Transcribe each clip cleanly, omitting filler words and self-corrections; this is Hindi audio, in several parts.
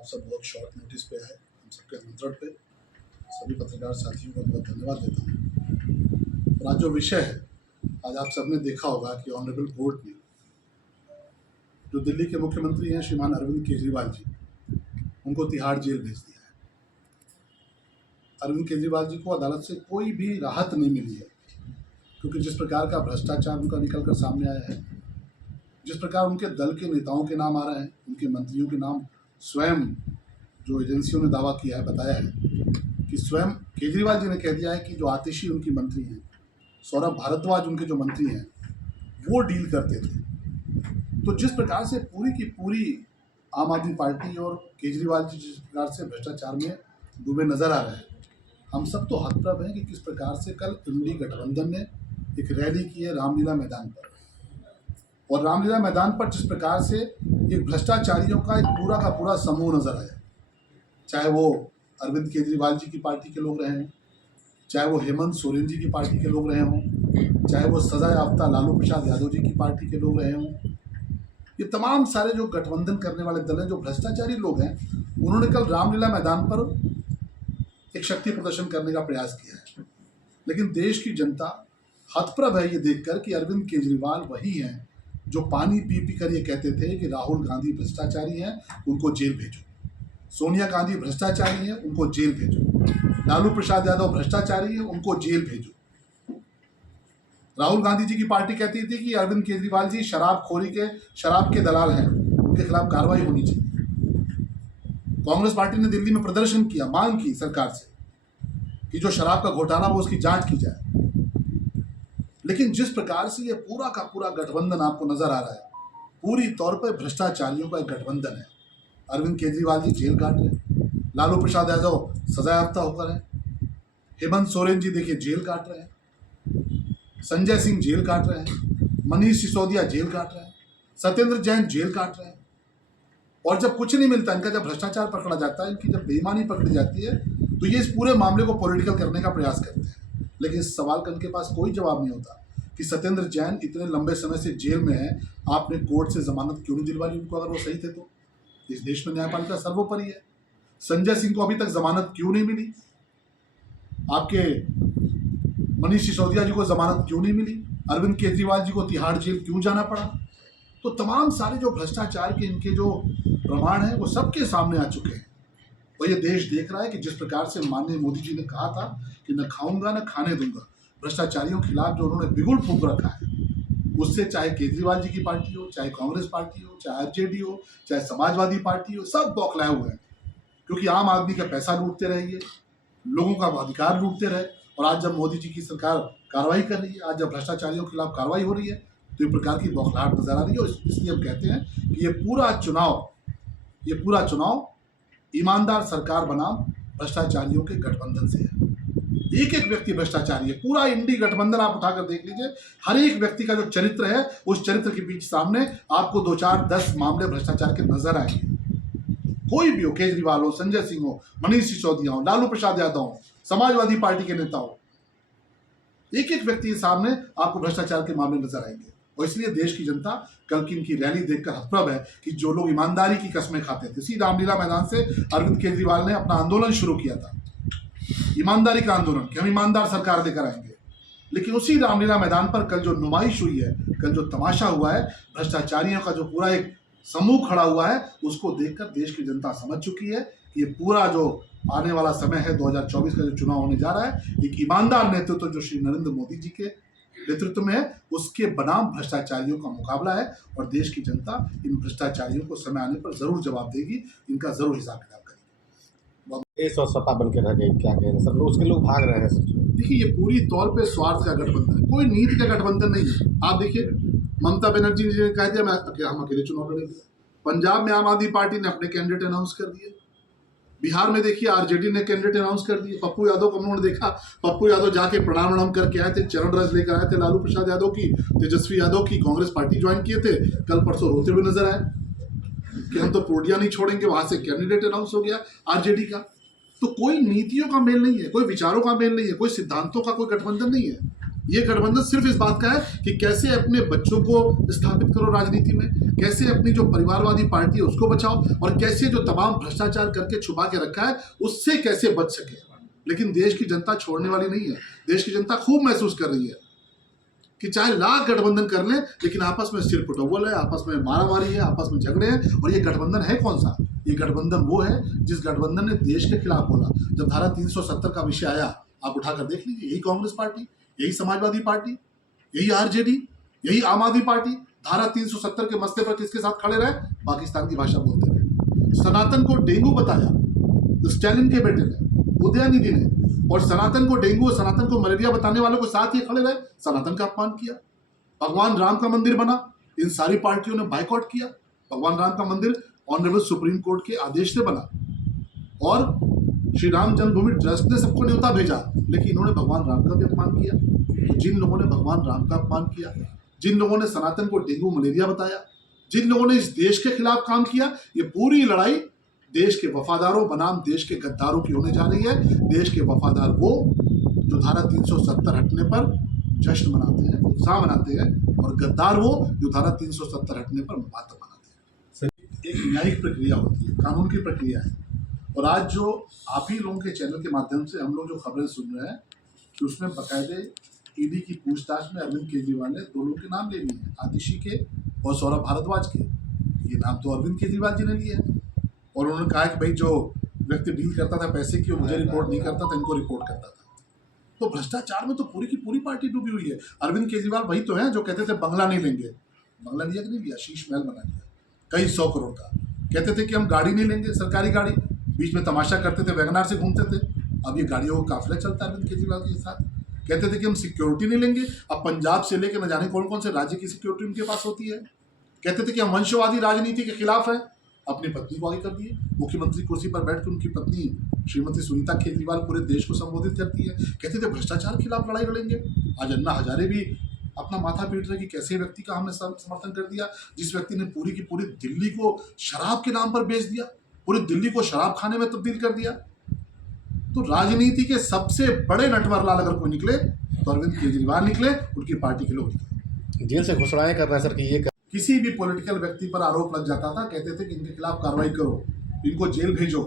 आप सब बहुत शॉर्ट नोटिस पे आए हम सबके आमंत्रण पे। सभी पत्रकार साथियों का बहुत धन्यवाद देता हूँ। और आज जो विषय है, आज आप सबने देखा होगा कि ऑनरेबल कोर्ट ने जो दिल्ली के मुख्यमंत्री हैं श्रीमान अरविंद केजरीवाल जी, उनको तिहाड़ जेल भेज दिया है। अरविंद केजरीवाल जी को अदालत से कोई भी राहत नहीं मिली है, क्योंकि जिस प्रकार का भ्रष्टाचार उनका निकल कर सामने आया है, जिस प्रकार उनके दल के नेताओं के नाम आ रहे हैं, उनके मंत्रियों के नाम स्वयं जो एजेंसियों ने दावा किया है, बताया है कि स्वयं केजरीवाल जी ने कह दिया है कि जो आतिशी उनकी मंत्री हैं, सौरभ भारद्वाज उनके जो मंत्री हैं, वो डील करते थे। तो जिस प्रकार से पूरी की पूरी आम आदमी पार्टी और केजरीवाल जी जिस प्रकार से भ्रष्टाचार में डूबे नजर आ रहे हैं, हम सब तो हतप्रभ हैं कि किस प्रकार से कल इंडी गठबंधन ने एक रैली की है रामलीला मैदान पर। और रामलीला मैदान पर जिस प्रकार से एक भ्रष्टाचारियों का एक पूरा का पूरा समूह नजर आया, चाहे वो अरविंद केजरीवाल जी की पार्टी के लोग रहे हों, चाहे वो हेमंत सोरेन जी की पार्टी के लोग रहे हों, चाहे वो सजा याफ्ता लालू प्रसाद यादव जी की पार्टी के लोग रहे हों, ये तमाम सारे जो गठबंधन करने वाले दल हैं, जो भ्रष्टाचारी लोग हैं, उन्होंने कल रामलीला मैदान पर एक शक्ति प्रदर्शन करने का प्रयास किया है। लेकिन देश की जनता हतप्रभ है ये देखकर कि अरविंद केजरीवाल वही हैं जो पानी पी पी कर ये कहते थे कि राहुल गांधी भ्रष्टाचारी हैं, उनको जेल भेजो, सोनिया गांधी भ्रष्टाचारी हैं, उनको जेल भेजो, लालू प्रसाद यादव भ्रष्टाचारी हैं, उनको जेल भेजो। राहुल गांधी जी की पार्टी कहती थी कि अरविंद केजरीवाल जी शराब के दलाल हैं, उनके खिलाफ कार्रवाई होनी चाहिए। कांग्रेस पार्टी ने दिल्ली में प्रदर्शन किया, मांग की सरकार से कि जो शराब का घोटाला वो उसकी जांच की जाए। लेकिन जिस प्रकार से ये पूरा का पूरा गठबंधन आपको नजर आ रहा है, पूरी तौर पर भ्रष्टाचारियों का एक गठबंधन है। अरविंद केजरीवाल जी जेल काट रहे हैं, लालू प्रसाद यादव सजा याफ्ता होकर हैं, हेमंत सोरेन जी देखिए जेल काट रहे हैं, संजय सिंह जेल काट रहे हैं, मनीष सिसोदिया जेल काट रहे हैं, सत्येंद्र जैन जेल काट रहे हैं। और जब कुछ नहीं मिलता, इनका जब भ्रष्टाचार पकड़ा जाता है, इनकी जब बेईमानी पकड़ी जाती है, तो ये इस पूरे मामले को पॉलिटिकल करने का प्रयास करते हैं। लेकिन इस सवाल का इनके पास कोई जवाब नहीं होता कि सत्येंद्र जैन इतने लंबे समय से जेल में है, आपने कोर्ट से जमानत क्यों नहीं दिलवाई उनको? अगर वो सही थे तो इस देश में न्यायपालिका सर्वोपरि है। संजय सिंह को अभी तक जमानत क्यों नहीं मिली? आपके मनीष सिसोदिया जी को जमानत क्यों नहीं मिली? अरविंद केजरीवाल जी को तिहाड़ जेल क्यों जाना पड़ा? तो तमाम सारे जो भ्रष्टाचार के इनके जो प्रमाण हैं वो सबके सामने आ चुके हैं। और ये देश देख रहा है कि जिस प्रकार से माननीय मोदी जी ने कहा था कि न खाऊंगा न खाने दूंगा, भ्रष्टाचारियों के खिलाफ जो उन्होंने बिगुल फूंक रखा है, उससे चाहे केजरीवाल जी की पार्टी हो, चाहे कांग्रेस पार्टी हो, चाहे आरजेडी हो, चाहे समाजवादी पार्टी हो, सब बौखलाए हुए हैं। क्योंकि आम आदमी का पैसा लूटते रहिए, लोगों का अधिकार लूटते रहे। और आज जब मोदी जी की सरकार कार्रवाई कर रही है, आज जब भ्रष्टाचारियों के खिलाफ कार्रवाई हो रही है, तो एक प्रकार की बौखलाहट नजर आ रही है। और इसलिए हम कहते हैं कि ये पूरा चुनाव ईमानदार सरकार बनाम भ्रष्टाचारियों के गठबंधन से है। एक एक व्यक्ति भ्रष्टाचारी है। पूरा इंडी गठबंधन आप उठाकर देख लीजिए, हर एक व्यक्ति का जो चरित्र है, उस चरित्र के बीच सामने आपको 2, 4, 10 मामले भ्रष्टाचार के नजर आएंगे। कोई भी हो, केजरीवाल हो, संजय सिंह हो, मनीष सिसोदिया हो, लालू प्रसाद यादव हो, समाजवादी पार्टी के नेता हो, एक एक व्यक्ति के सामने आपको भ्रष्टाचार के मामले नजर आएंगे। और इसलिए देश की जनता कल की इनकी रैली देखकर हतप्रभ है कि जो लोग ईमानदारी की कस्में खाते थे, इसी रामलीला मैदान से अरविंद केजरीवाल ने अपना आंदोलन शुरू किया था, ईमानदारी का आंदोलन कि हम ईमानदार सरकार लेकर आएंगे। लेकिन उसी रामलीला मैदान पर कल जो नुमाइश हुई है, कल जो तमाशा हुआ है, भ्रष्टाचारियों का जो पूरा एक समूह खड़ा हुआ है, उसको देखकर देश की जनता समझ चुकी है कि ये पूरा जो आने वाला समय है, 2024 का जो चुनाव होने जा रहा है, एक ईमानदार नेतृत्व जो श्री नरेंद्र मोदी जी के नेतृत्व में है, उसके बनाम भ्रष्टाचारियों का मुकाबला है। और देश की जनता इन भ्रष्टाचारियों को समय आने पर जरूर जवाब देगी, इनका जरूर हिसाब किताब करेगी। देश और सत्ता बन के रह गई, क्या कह रहे हैं सब लोग, उसके लोग भाग रहे हैं सब। देखिए, ये पूरी तौर पे स्वार्थ का गठबंधन है, कोई नीति का गठबंधन नहीं है। आप देखिए, ममता बनर्जी जी ने कह दिया हम अकेले चुनाव लड़ेंगे। पंजाब में आम आदमी पार्टी ने अपने कैंडिडेट अनाउंस कर दिए। बिहार में देखिए आरजेडी ने कैंडिडेट अनाउंस कर दिए। पप्पू यादव को उन्होंने देखा, पप्पू यादव जाके प्रणाम करके आए थे, चरण रज लेकर आए थे लालू प्रसाद यादव की, तेजस्वी यादव की, कांग्रेस पार्टी ज्वाइन किए थे। कल परसों रोते हुए नजर आए कि हम तो पूर्णिया नहीं छोड़ेंगे, वहां से कैंडिडेट अनाउंस हो गया आरजेडी का। तो कोई नीतियों का मेल नहीं है, कोई विचारों का मेल नहीं है, कोई सिद्धांतों का कोई गठबंधन नहीं है। ये गठबंधन सिर्फ इस बात का है कि कैसे अपने बच्चों को स्थापित करो राजनीति में, कैसे अपनी जो परिवारवादी पार्टी है उसको बचाओ, और कैसे जो तमाम भ्रष्टाचार करके छुपा के रखा है उससे कैसे बच सके। लेकिन देश की जनता छोड़ने वाली नहीं है। देश की जनता खूब महसूस कर रही है कि चाहे लाख गठबंधन कर लें, लेकिन आपस में सिर पुटौल है, आपस में मारामारी है, आपस में झगड़े हैं। और ये गठबंधन है कौन सा? ये गठबंधन वो है जिस गठबंधन ने देश के खिलाफ बोला। जब धारा 370 का विषय आया, आप उठाकर देख लीजिए, यही कांग्रेस पार्टी, यही समाजवादी पार्टी, यही आरजेडी, यही आम आदमी पार्टी धारा 370 के मसले पर किसके साथ खड़े रहे? पाकिस्तान की भाषा बोलते रहे। सनातन को डेंगू बताया तो स्टालिन के बेटे ने, उदयनिधि ने, और सनातन को डेंगू और सनातन को मलेरिया बताने वालों को साथ ही खड़े रहे, सनातन का अपमान किया। भगवान राम का मंदिर बना, इन सारी पार्टियों ने बाइकआउट किया। भगवान राम का मंदिर ऑनरेबल सुप्रीम कोर्ट के आदेश से बना, और श्री राम जन्मभूमि ट्रस्ट ने सबको न्योता भेजा, लेकिन इन्होंने भगवान राम का भी अपमान किया। तो जिन लोगों ने भगवान राम का अपमान किया, जिन लोगों ने सनातन को डेंगू मलेरिया बताया, जिन लोगों ने इस देश के खिलाफ काम किया, ये पूरी लड़ाई देश के वफादारों बनाम देश के गद्दारों की होने जा रही है। देश के वफादार वो जो धारा 370 हटने पर जश्न मनाते हैं, उत्साह मनाते हैं, और गद्दार वो जो धारा 370 हटने पर मातम मनाते हैं। एक न्यायिक प्रक्रिया होती है, कानून की प्रक्रिया है। और आज जो आप ही लोगों के चैनल के माध्यम से हम लोग जो खबरें सुन रहे हैं कि उसमें बाकायदे ईडी की पूछताछ में अरविंद केजरीवाल ने 2 लोगों के नाम ले लिए हैं, आतिशी के और सौरभ भारद्वाज के। ये नाम तो अरविंद केजरीवाल जी ने लिए हैं, और उन्होंने कहा कि भाई जो व्यक्ति डील करता था पैसे की, वो मुझे रिपोर्ट नहीं करता था, इनको रिपोर्ट करता था। तो भ्रष्टाचार में तो पूरी की पूरी पार्टी डूबी हुई है। अरविंद केजरीवाल वही तो हैं जो कहते थे बंगला नहीं लेंगे, बंगला लिया कि नहीं लिया? शीश महल बना लिया कई 100 करोड़ का। कहते थे कि हम गाड़ी नहीं लेंगे, सरकारी गाड़ी, बीच में तमाशा करते थे, वैगनार से घूमते थे। अब ये गाड़ियों का काफिला चलता है अरविंद केजरीवाल के साथ। कहते थे कि हम सिक्योरिटी नहीं लेंगे, अब पंजाब से लेकर न जाने कौन कौन से राज्य की सिक्योरिटी उनके पास होती है। कहते थे कि हम वंशवादी राजनीति के खिलाफ हैं, अपनी पत्नी को आगे कर दिए। मुख्यमंत्री कुर्सी पर बैठकर उनकी पत्नी श्रीमती सुनीता केजरीवाल पूरे देश को संबोधित करती है। कहते थे भ्रष्टाचार के खिलाफ लड़ाई लड़ेंगे। आज अन्ना हजारे भी अपना माथा पीट रहे कि कैसे व्यक्ति का हमने समर्थन कर दिया, जिस व्यक्ति ने पूरी की पूरी दिल्ली को शराब के नाम पर बेच दिया, पूरी दिल्ली को शराब खाने में तब्दील कर दिया। तो राजनीति के सबसे बड़े नटवरलाल अगर कोई निकले तो अरविंद केजरीवाल निकले, उनकी पार्टी के लोग निकले। जेल से घोषणाएं कर रहे हैं सर कि ये किसी भी पॉलिटिकल व्यक्ति पर आरोप लग जाता था, कहते थे कि इनके खिलाफ कार्रवाई करो, इनको जेल भेजो,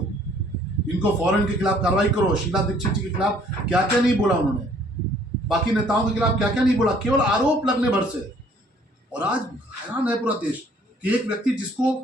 इनको फौरन के खिलाफ कार्रवाई करो। शीला दीक्षित जी के खिलाफ क्या क्या नहीं बोला उन्होंने, बाकी नेताओं के खिलाफ क्या क्या नहीं बोला, केवल आरोप लगने भर से। और आज हैरान है पूरा देश कि एक व्यक्ति जिसको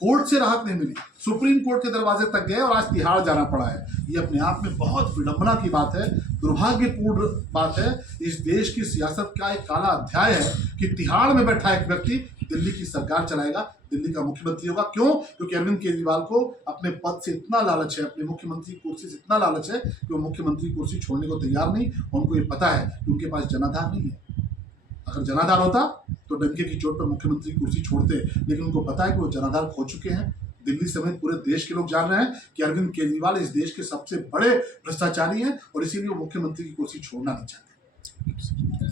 कोर्ट से राहत नहीं मिली, सुप्रीम कोर्ट के दरवाजे तक गए और आज तिहाड़ जाना पड़ा है। ये अपने आप में बहुत विडंबना की बात है, दुर्भाग्यपूर्ण बात है। इस देश की सियासत का एक काला अध्याय है कि तिहाड़ में बैठा एक व्यक्ति दिल्ली की सरकार चलाएगा, दिल्ली का मुख्यमंत्री होगा। क्यों? क्योंकि अरविंद केजरीवाल को अपने पद से इतना लालच है, अपने मुख्यमंत्री कुर्सी से इतना लालच है कि वो मुख्यमंत्री कुर्सी छोड़ने को तैयार नहीं। उनको ये पता है कि उनके पास जनाधार नहीं है। अगर जनाधार होता तो डंके की चोट पर मुख्यमंत्री कुर्सी छोड़ते, लेकिन उनको पता है कि वो जनाधार खो चुके हैं। दिल्ली समेत पूरे देश के लोग जान रहे हैं कि अरविंद केजरीवाल इस देश के सबसे बड़े भ्रष्टाचारी हैं, और इसीलिए वो मुख्यमंत्री की कुर्सी छोड़ना नहीं चाहते।